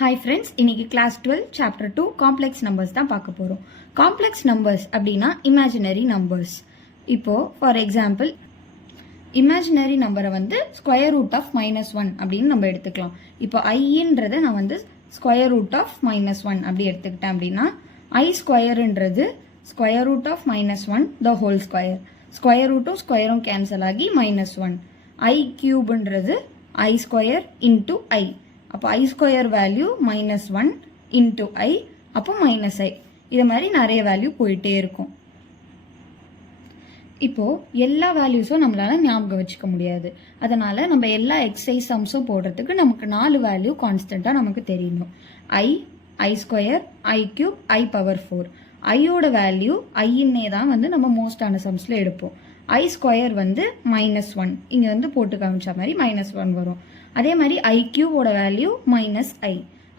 Hi friends, இன்னைக்கு class 12 chapter 2 complex numbers தான் பார்க்க போகிறோம். காம்ப்ளெக்ஸ் நம்பர்ஸ் அப்படின்னா இமேஜினரி நம்பர்ஸ். இப்போது ஃபார் எக்ஸாம்பிள் இமேஜினரி நம்பரை வந்து ஸ்கொயர் ரூட் ஆஃப் -1 அப்படின்னு நம்ம எடுத்துக்கலாம். இப்போ ஐன்றதை நான் வந்து ஸ்கொயர் ரூட் ஆஃப் -1 அப்படி எடுத்துக்கிட்டேன் அப்படின்னா ஐ ஸ்கொயருன்றது square root of -1 the whole square. Square ரூட்டும் ஸ்கொயரும் கேன்சல் ஆகி -1. ஐ கியூப்ன்றது ஐ ஸ்கொயர் இன்டூ ஐ. அப்போ i square value -1 into i, அப்போ -i. இது மாதிரி நிறைய வேல்யூ போயிட்டே இருக்கும். இப்போ எல்லா வேல்யூஸும் நம்மளால ஞாபகம் வச்சுக்க முடியாது. அதனால நம்ம எல்லா எக்ஸசைஸ் சம்ஸும் போடுறதுக்கு நமக்கு 4 வேல்யூ கான்ஸ்டன்டா நமக்கு தெரியணும். I square, i cube, i power 4. ஐயோட வேல்யூ ஐன்னே தான் வந்து நம்ம மோஸ்டான சம்ஸ்ல எடுப்போம். ஐ ஸ்கொயர் வந்து -1, இங்க வந்து போட்டு காமிச்ச மாதிரி -1 வரும். அதே மாதிரி ஐ கியூபோட வேல்யூ -i.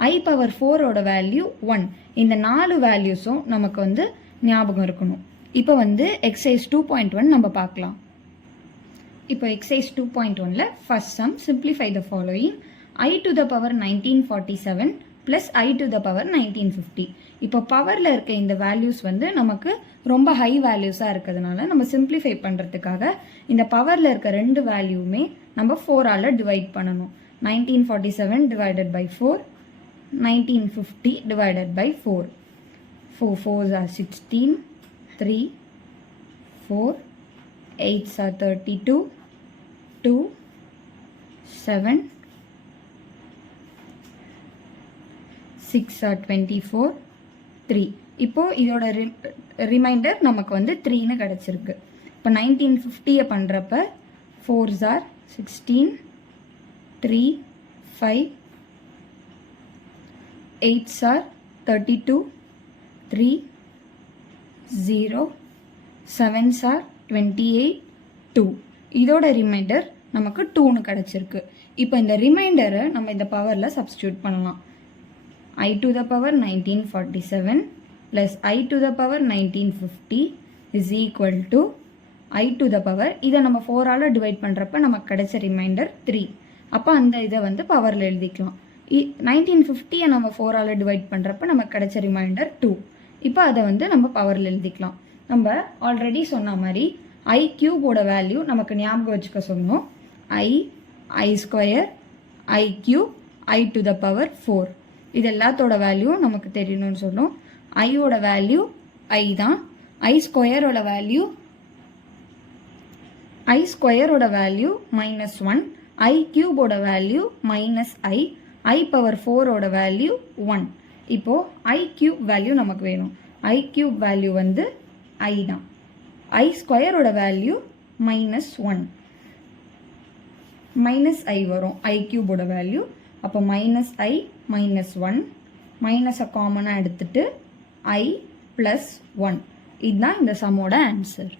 ஐ பவர் 4ஓட வேல்யூ 1. இந்த 4 வேல்யூஸும் நமக்கு வந்து ஞாபகம் இருக்கணும். இப்போ வந்து எக்ஸசைஸ் 2.1 நம்ம பார்க்கலாம். இப்போ எக்ஸசைஸ் 2.1ல first sum, simplify the following. I to the power 1947 plus i to the power 1950. இப்போ பவரில் இருக்க இந்த வேல்யூஸ் வந்து நமக்கு ரொம்ப ஹை வேல்யூஸாக இருக்கிறதுனால நம்ம சிம்பிளிஃபை பண்ணுறதுக்காக இந்த பவரில் இருக்க ரெண்டு வேல்யூமே நம்ம 4ஆல் டிவைட் பண்ணணும். 1947 divided by 4, 1950 divided by 4. 4 4s are 16, 3, 4, 8s are 32, 2, 7, 6 are 24, 3. இப்போ இதோட ரிமைண்டர் நமக்கு வந்து 3ன்னு கிடச்சிருக்கு. இப்போ 1950 பண்ணுறப்ப 4s are 16, 3, 5, 8s are 32, 3, 0, 7s are 28, 2. இதோட ரிமைண்டர் நமக்கு 2ன்னு கிடச்சிருக்கு. இப்போ இந்த ரிமைண்டரை நம்ம இந்த பவரில் சப்ஸ்டியூட் பண்ணலாம். I to the power 1947 plus I to the power 1950 is equal to I to the power, இதை நம்ம 4ஆல் டிவைட் பண்ணுறப்ப நமக்கு கிடைச்ச ரிமைண்டர் 3. அப்போ அந்த இதை வந்து பவரில் எழுதிக்கலாம். 1950 நம்ம 4ஆல் டிவைட் பண்ணுறப்ப நமக்கு கிடைச்ச ரிமைண்டர் 2. இப்போ அதை வந்து நம்ம பவரில் எழுதிக்கலாம். நம்ம ஆல்ரெடி சொன்ன மாதிரி ஐ கியூபோட வேல்யூ நமக்கு ஞாபகம் வச்சுக்க சொன்னோம். I square, i cube, i to the power 4. இது எல்லாத்தோட வேல்யூ நமக்கு தெரியணும்னு சொன்னோம். ஐயோட வேல்யூ ஐ தான். ஐ ஸ்கொயரோட வேல்யூ -1, ஐ கியூபோட வேல்யூ -i, ஐ பவர் 4ஓட வேல்யூ 1. இப்போ ஐ கியூப் வேல்யூ நமக்கு வேணும். ஐ கியூப் வேல்யூ வந்து ஐ தான். ஐ ஸ்கொயரோட வேல்யூ -1, -i வரும் ஐ கியூபோட வேல்யூ. அப்போ -i, -1, மைனஸை காமனாக எடுத்துட்டு i + 1. இதுதான் இந்த சம்மோட ஆன்சர்.